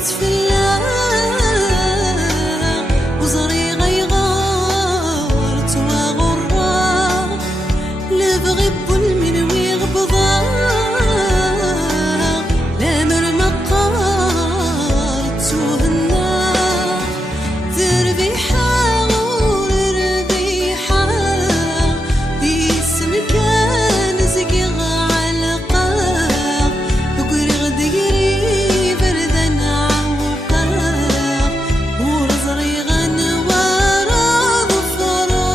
يتفلا وزري غيغار تواغرا لبغي بول ويغبضا لا مرمقار توهنا تربي حاور ربي حار يسم كان زقيغ علقا وقري غدقري بردن عوقا ورزري غنوارا ظفرا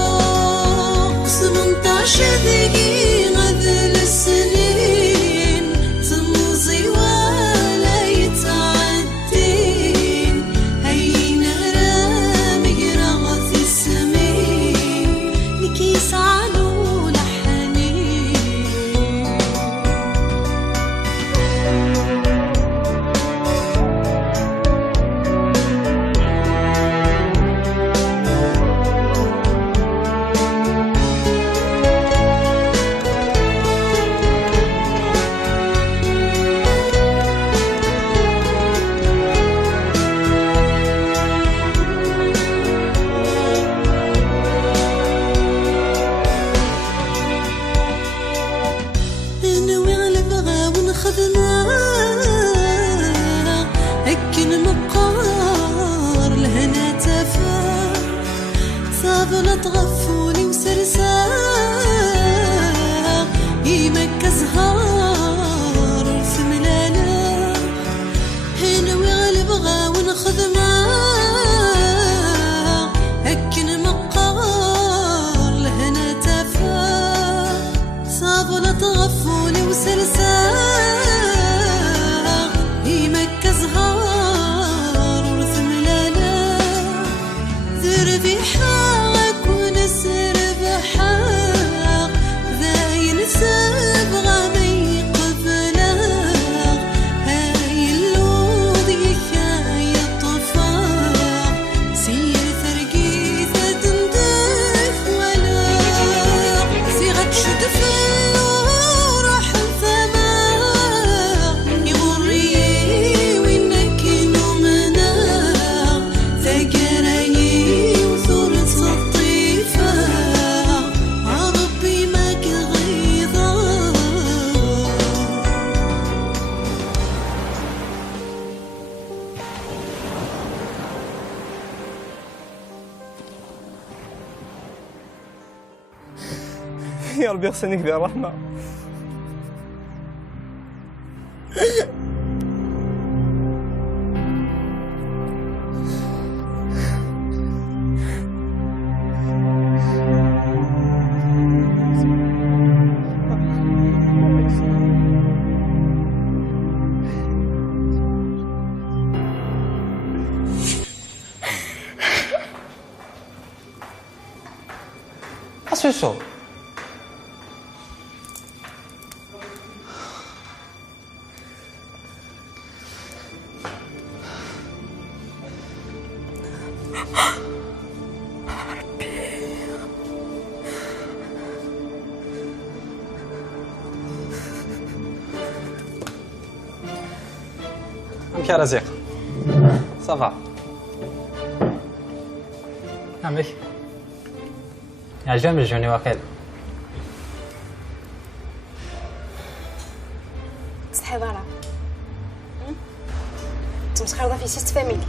18 دقيقة ذل السنين تمضي ولا يتعدين هينا رامي رغث السمين لكي يسعلوا لحنين نوي على بغا ونخدمه هكن مقار لهنا تفا ثابلة تغفولي وسرسا يمك زهار في ملالا نوي على بغا ونخدمه هكن مقار لهنا تفا صابلة تغفولي وسرساغ يمك زهار ورث ملالا ذربي حاق ونسر بحاق ذاين سبغى مي قبلاغ هاي اللوذ يخاي الطفاق سير ثرقيثة تندف ولا صيغة شدف روح الثماء يغري وينك نمناغ ثقري وثلث الطيفة ربي ماك غيظا يا ربي اغسلني كذا الرحمة. Asuso. أمك يا رزيق صافا عمك عجبني الجوني واقيلا صحي ضرا تمسخر في سيست فاميلي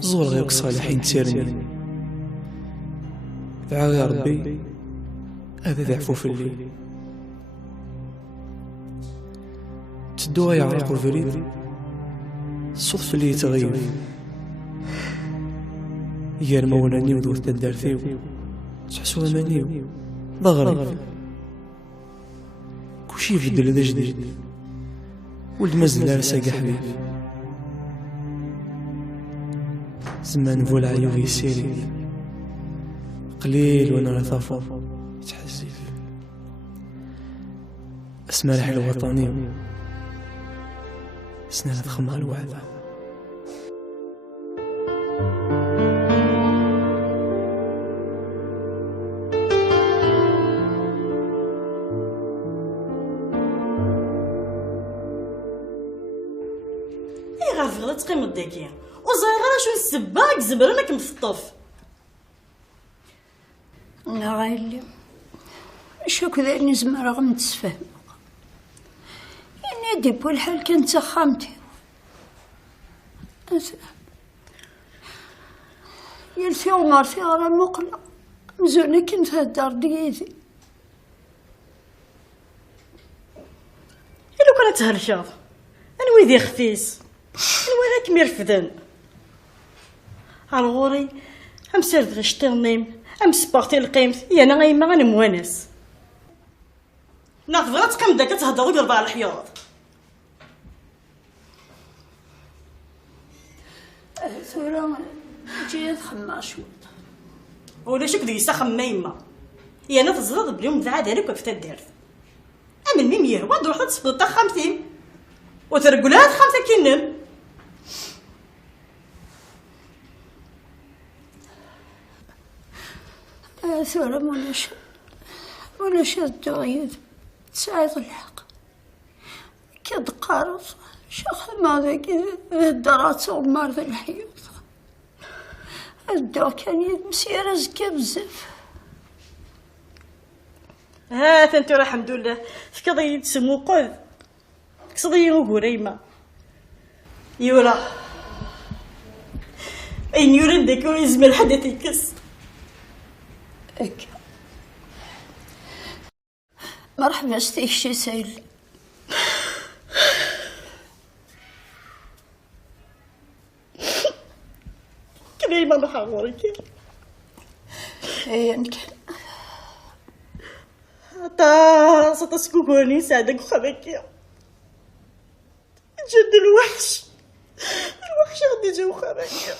زور غيرك صالحين تيرني دعا يا ربي هذا ذعفو في الليل تدوها يعرق الفريد الصدف اللي يتغير يا المولاني وذوث الدارثيو تحسو امانيو ضغري كلشي يبدل هذا جديد. ولد مازال راسك حبيب، زمان فول عيوب يسيري قليل وانا راه ثافو يتحسف. اسمع رحلة الوطني سنة تخمع الوعدة. غير غدا تقيم الداكيه وزاي غير شو السباك زبرنك مفطف. لا غايلي شو كذا نزمر رغم تسفهم يعني ديب والحال كانت خامتي يلسي ومارتي غير مقلة مزونة كنت هدار دقيتي إلا كانت هرشاف أنا ويدي خفيس أنا راك مرفدن عالغوري أم سرد غشتي النيم أم سباغتي القيمت يا أنا غايما غنموانس ناخذ غير تقيم داك تهضر غير ربع الحياض. ثورة جيت خمار شوط ولا شك ديسا خمايمة يا أنا تزرد باليوم ذا عاد هذاك وقفت الدرت أما الميم يهوى تروح تسبط خمسين وترقلها خمسة كينم. ثورة مولاش الدغيد تساعد الحق كد قارص شيخ ماذا كذا الدرات ومار في الحياة الدو كان يدمسي رزقه بزاف. هات انتو الحمد لله فكضي تسمو قذ كصدي غوريما يورا اين يورا داك ويزم الحدث يكس هكا مرحبا ستيشي سايل كريمة محاورك ايه نكن تا ستسكوكوني سادك وخبكي جد الوحش غادي جاو خبكي.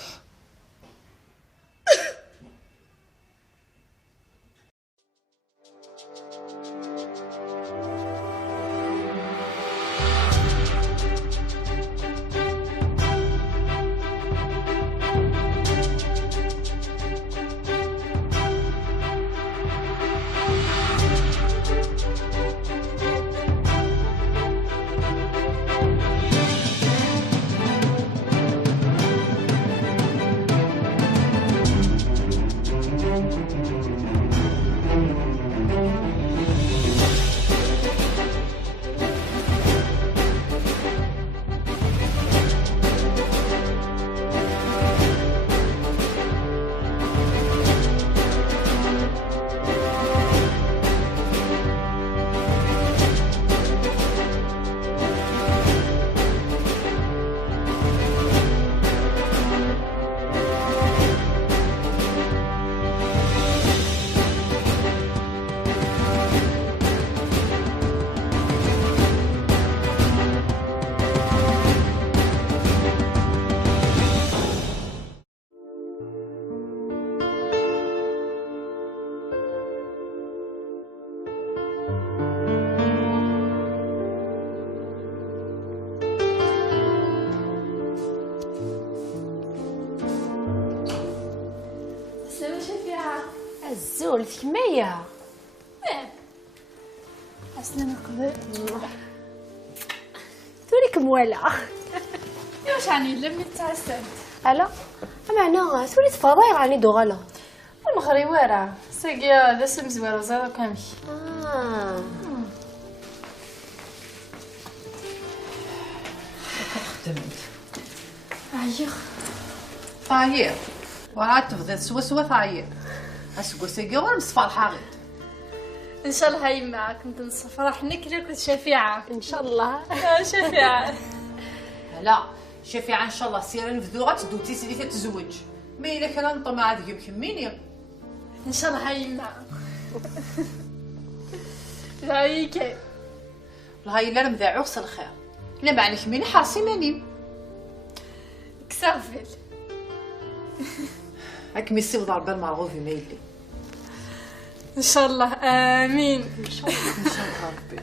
الزول ثمية أصلا نقبل توريك موالة واش يعني لمي تعسد ألا معناها توري تفضاير عني دو غلا المغري وارع ساقيا ذا سمزوار وزارة كامي خدمت عيخ طاير وعاد تفضل سوا طاير اسكو ساقيا غير مصفى الحاغيط ان شاء الله هاي معك كنت نصفرح نكري كنت شفيعة إن شاء الله شفيعة لا شفيعة ان شاء الله سير نفذوغا تدوتي سيدي تتزوج ما الا كان نطمع هذيك بكميني ان شاء الله هاي معك لايكي الهاي لا مذاعو خص الخير لا معنى كميني حارسي مانيم كسافل هاك ميسي وضع بال مرغوفي ما يلي ان شاء الله امين ان شاء الله ربي.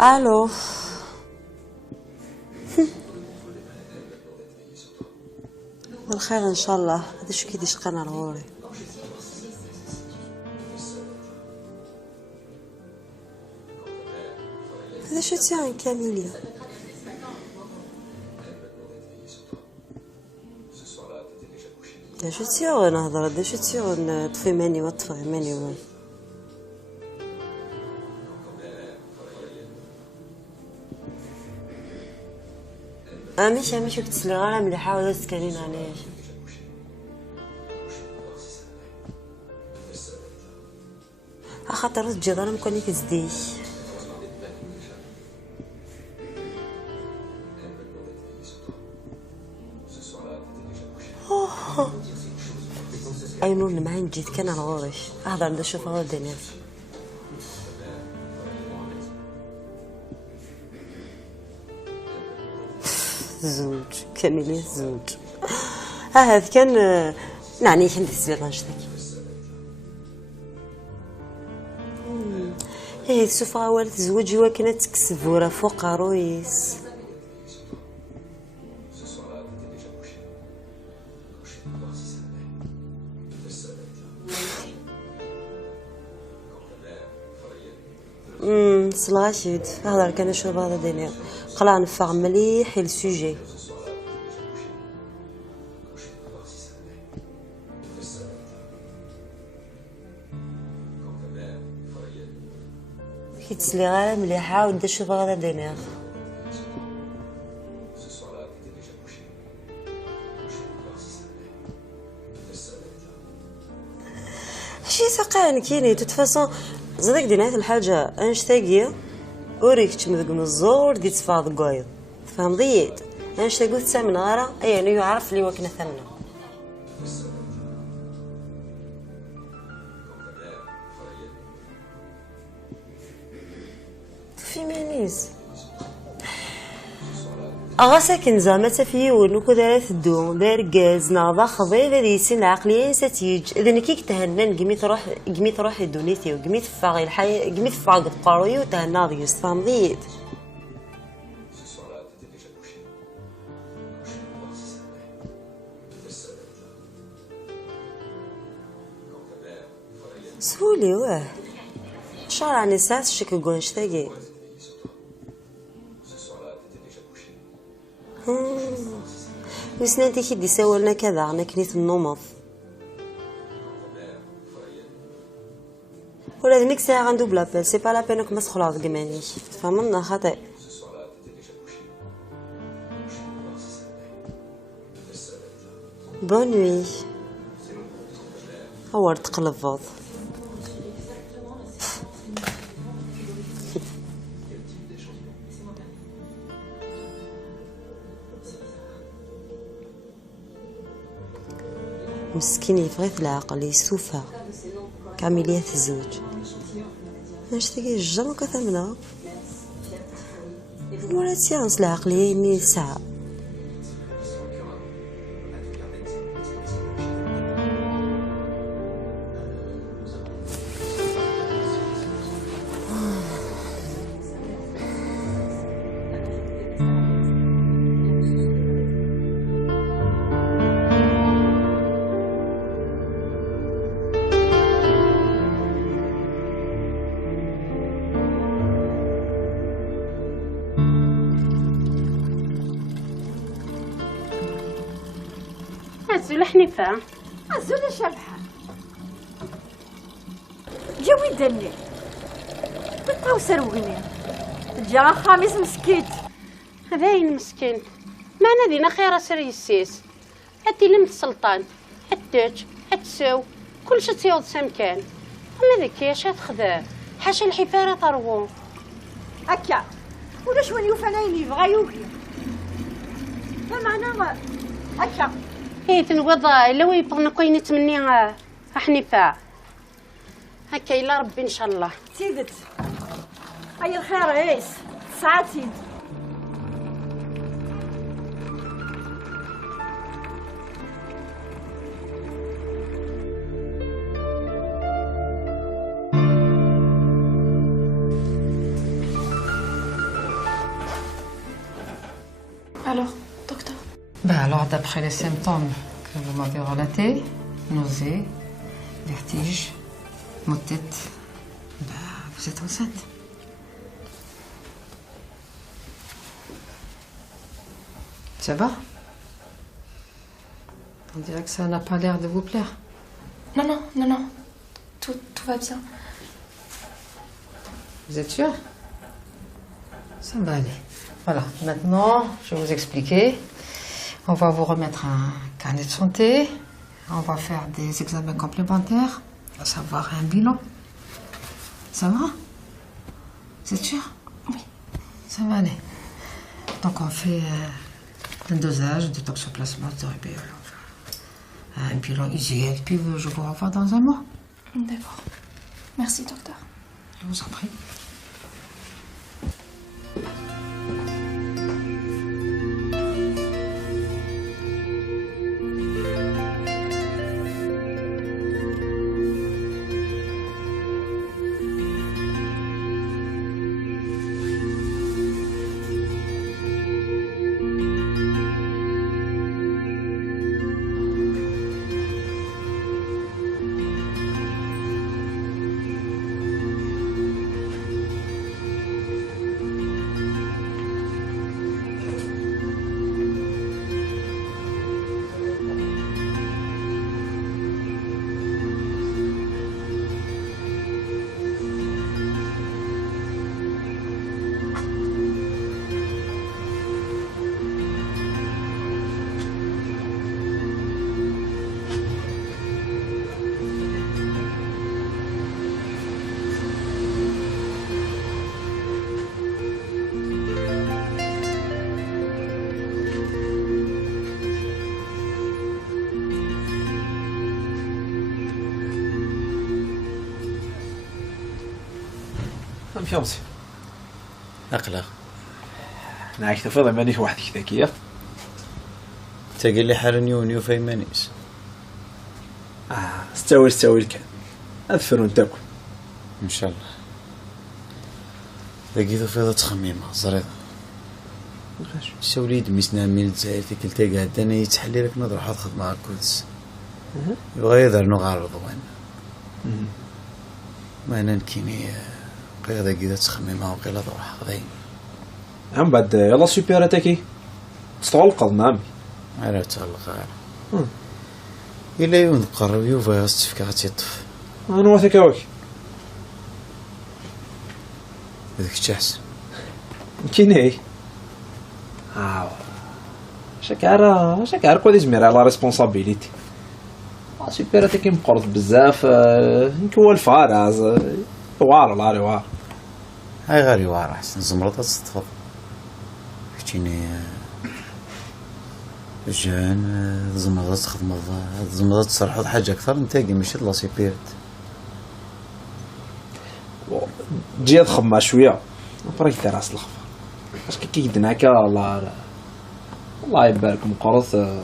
الو بالخير ان شاء الله. هذا شو كيديش قنا الغوري هذا شو تيان كاميليا هذا شو تيان نهضر هذا شو تيان طفي ماني ما طفي ماني ما ماشي كنت لي غير مليحه ولا تكلين عليش خاطر تجي ضرا مكوني كزديش اي نور معين جيت كان على غورش اهضر ندا شوف غير الدنيا زوج كاملين زوج هذا كان نعني كان تسبيق نشتكي شوف اول تزوج وكنا تكسب ورا فوق رويس سلغاشيد هضر كان شوف هذا دنيا قلع نفع مليح السوجي كيتسلي غير مليحه ودا شوف هذا دنيا شي ساقان كيني تتفاصون زادك دينات الحاجه انشتاقيه اوريك تشمذق من الزور دي تفاض قايض فهم ضيت انشتاقو تسامن غارة يعني يعرف لي وكنا ثمنا في مانيز أغاساكن زعما تفي ونوكو دارت الدوم دار كاز ناضا خضيض هذا يسين العقلية ستيج إذا كيك تهنن قمي تروح دونيتي وقمي تفاغي الحياة قمي تفاغ قاروي وتهنا ضيوس فامضيت سولي واه شعر عن الساعة شكو قونش تاقي وسنانتي كي ساولنا كذا عنا كنيت النمط ولا ديك ساعة عنده بلابيل سي با لابينك ما تخلع ضقماني تفهمنا خطأ بون نوي هو تقلب فوض مسكين يبغيت العقل يسوفها كعملية الزوج ماش تلقي الجر كثمنا ولا تيانس العقلية يمي ساعة عزولة حنيفة عزولة شبحة جوي دني بطاو سروقني الجا خامس مسكيت هذاين مسكين معنا دينا خير سري السيس هاتي لمت السلطان حتاج حتساو كل شي تيوض سمكان اما ذاك يا شات خذا حاشا الحفاره طرغو هكا ولا شوين يوفاناين يبغى يوكي فمعنا هكا هي تنوضا الا ويبغى نكوين نتمني حنيفه هكا الا ربي ان شاء الله سيدت هاي الخير عيس ساعتي Alors, docteur. Alors, d'après les symptômes que vous m'avez relatés, nausées, vertiges, maux de tête, vous êtes enceinte. Ça va? On dirait que ça n'a pas l'air de vous plaire. Non. Tout va bien. Vous êtes sûr? Ça va aller. Voilà, maintenant, je vais vous expliquer. On va vous remettre un carnet de santé. On va faire des examens complémentaires, à savoir un bilan. Ça va? Vous êtes sûr? Oui. Ça va aller. Donc on fait un dosage de toxoplasmose de rubéole. Un bilan usuel, puis je vous revois dans un mois. D'accord. Merci, docteur. Je vous en prie. فهمتي أقلق نعيش تفضل مانيش وحدك ذكية تقول لي حرن يونيو في مانيس استوي كان أذفرون تاكل إن شاء الله لقيتو في تخميمة زريضة سوليد مسنا ميل زاير تكلتا قاعد أنا يتحلي لك نروح أخذ مع الكودس يبغى يظهر نغار رضوان ما انا نكيني قيادة كذا تخممها وقيلة ضوح غذين عم بعد يلا سوبر اتاكي تستغلق نعم على تعلق إلا يون قرب يوفا يستفكات يطف انا واثق واك هذيك تحس كيني شكار كودي زمير على ريسبونسابيليتي سوبر اتاكي مقرض بزاف نكو الفارز وار لاري وار هاي غير يوار احسن زمرضة تستفض كتيني جان زمرضة تخدم زمرضة تصرح حاجة أكثر نتاقي ماشي لا سيبيرت تجي تخمم شويه بريك راس الخبر اش كيدنا هكا الله يبارك مقرض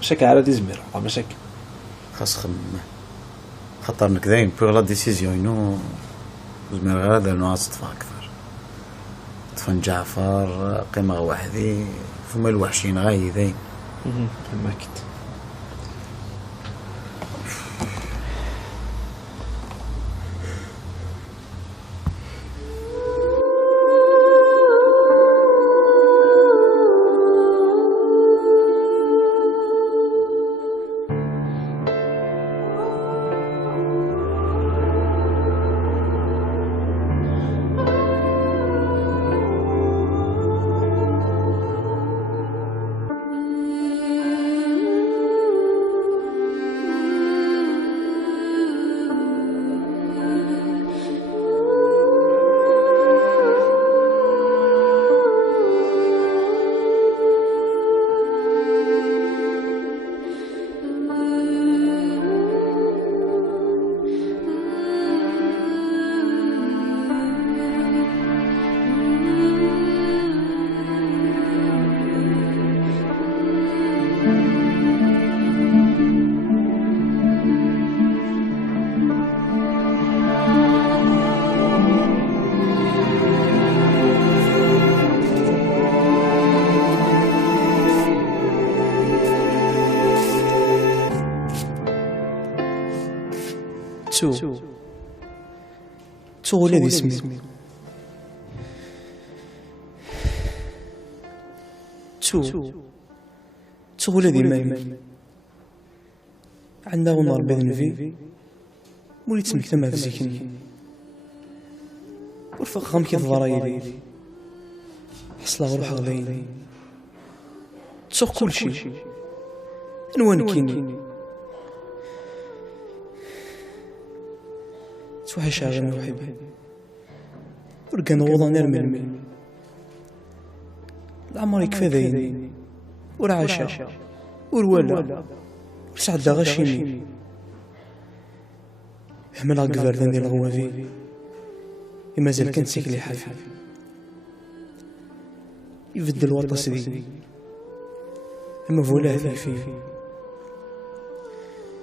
مشاك على دي زمير مشاك خاص خمم خاطر نكذاين بوغ لا ديسيزيون ينو زمير غير هذا نوع تطفى أكثر طفن جعفر قيمة وحدي فما الوحشين غايدين كما كنت تو ولادي اسمي تو ولادي مالي عندها ونار بين في وليت سمكتمها في زيكني ورفقهم كي الضرايلي حصلها وروح غليلي تسوق كلشي انوان كيني توحش عغم وحبي ورقان وضان الملمي العمر يكفى ذيني ورعاشا وروالا ورسعد غشيني هملا قبر ذني الغوافي يمازال كنت سيكلي حافي يبدل وطس ذي اما فولاه في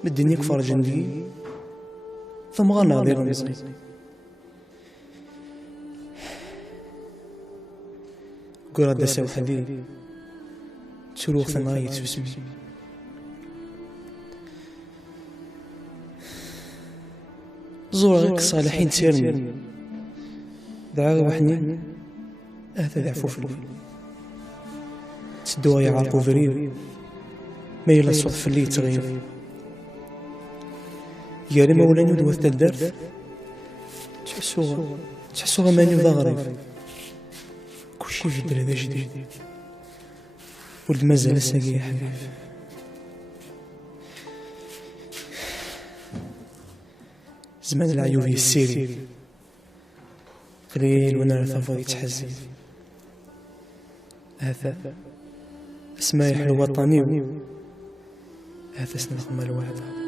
مدني كفر جندي ثم غنى غير رمزي قرى دسا وحدي تروخ ثنايت باسمي زور غير صالحين تسيرني دعاء وحنين هذا ضعفو في الليل تدوا يعرقو فريد ما يلا الصوت في الليل تغير يا لما ولاني ودوث الدرف تحسوها ماني وذا غريب كلشي في الدرا جديد ولد مازال الساقي يا حبيبي زمان العيوبي السيري قليل وانا رفض يتحزن هذا اسماء حلو وطني هذا سنغم الوعد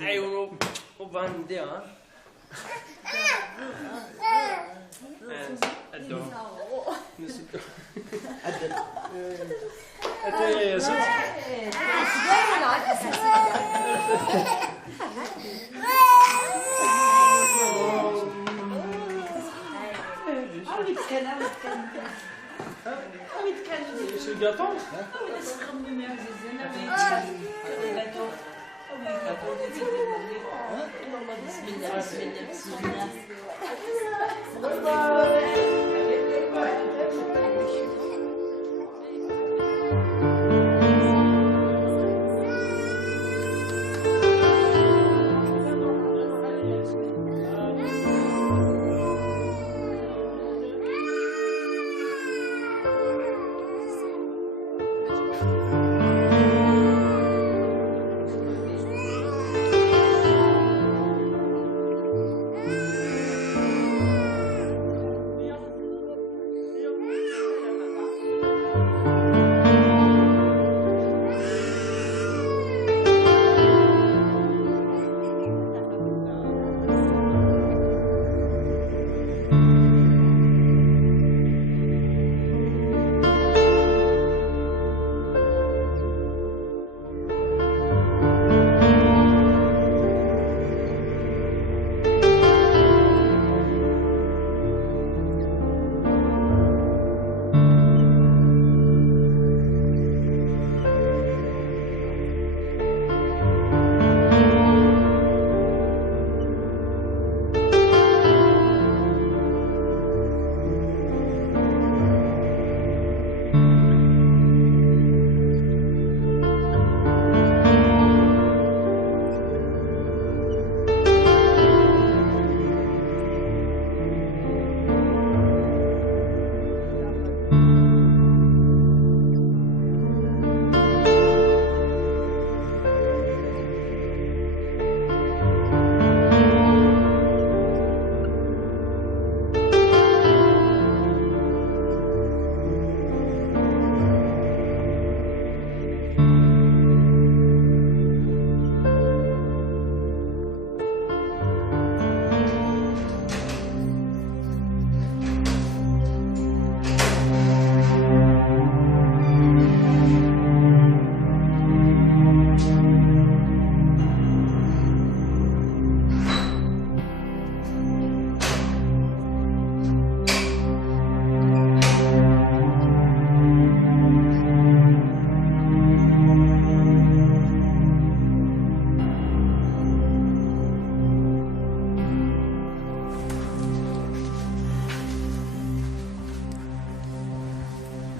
ايوا وبغندي ها ادو شو الجاتو؟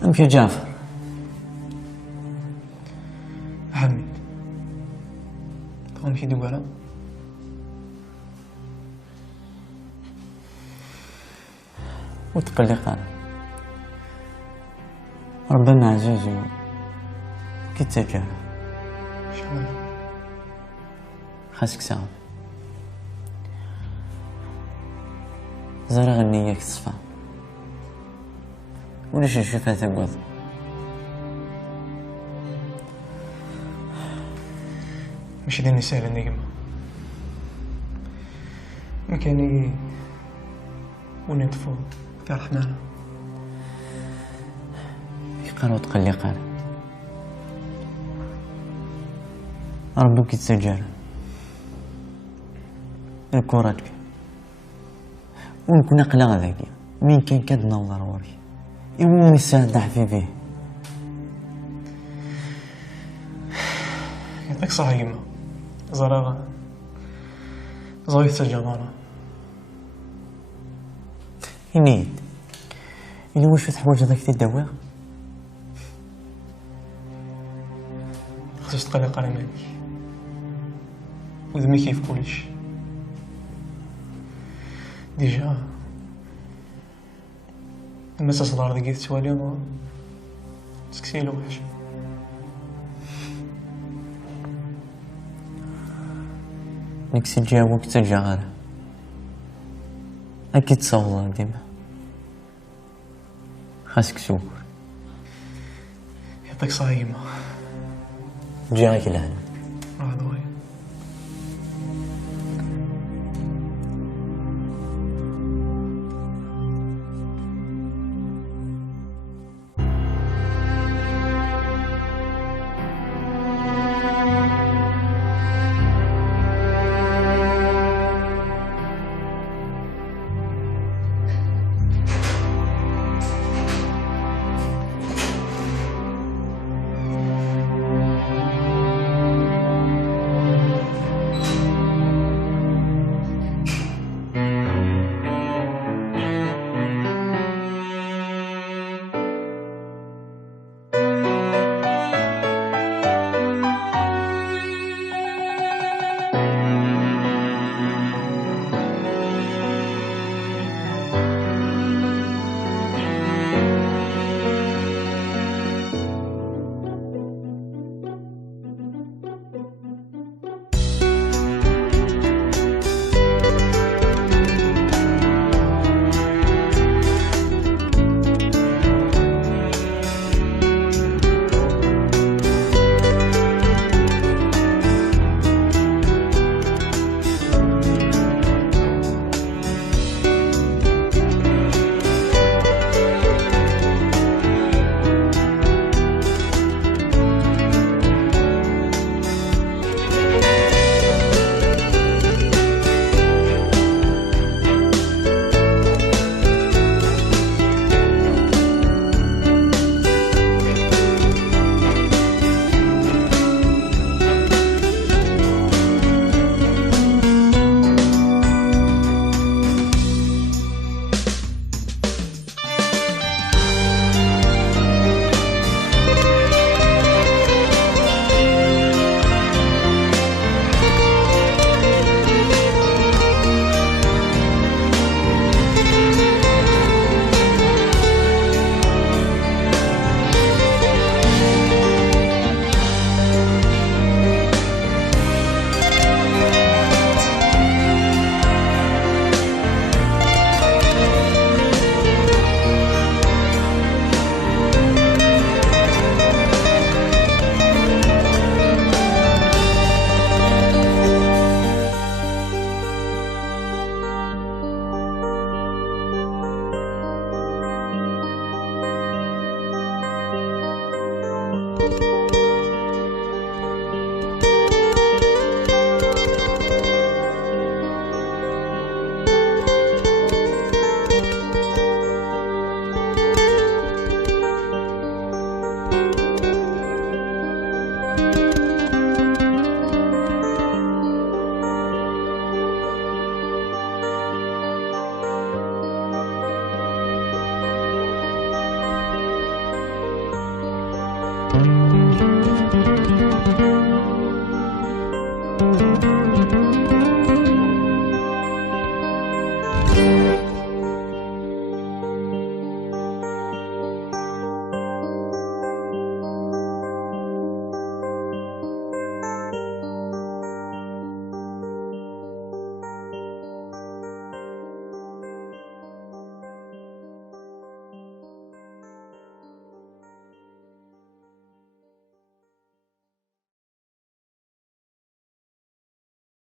أمشي جعفر. حميد غنمشي دوالة. وتقلق أنا ربما عزيزي كي تسجل شمال خاصك ساعة زرع النية تصفى وليش نشوفها تقوض ماشي داني سهل النجمة مكاني ونطفو تاع الرحمن يقال وتقلق أنا ربك يتسجل الكوراتك ونكون أقلق ذاك مين كان كدنظر وري يوم يساعد حبيبي يعطيك صحة يما زراغة زغيث الجمارة هنيد إلا واش تحوج هذاك تداوى خصك تقلق على مالك وذمي كيف كلش ديجا لما تصدر ذيك التوالي ما تسكسيلو واش نكسي جاوك ترجع غير أكيد تصور ديما خاصك شكر يعطيك صحة يما جاك الهنا راح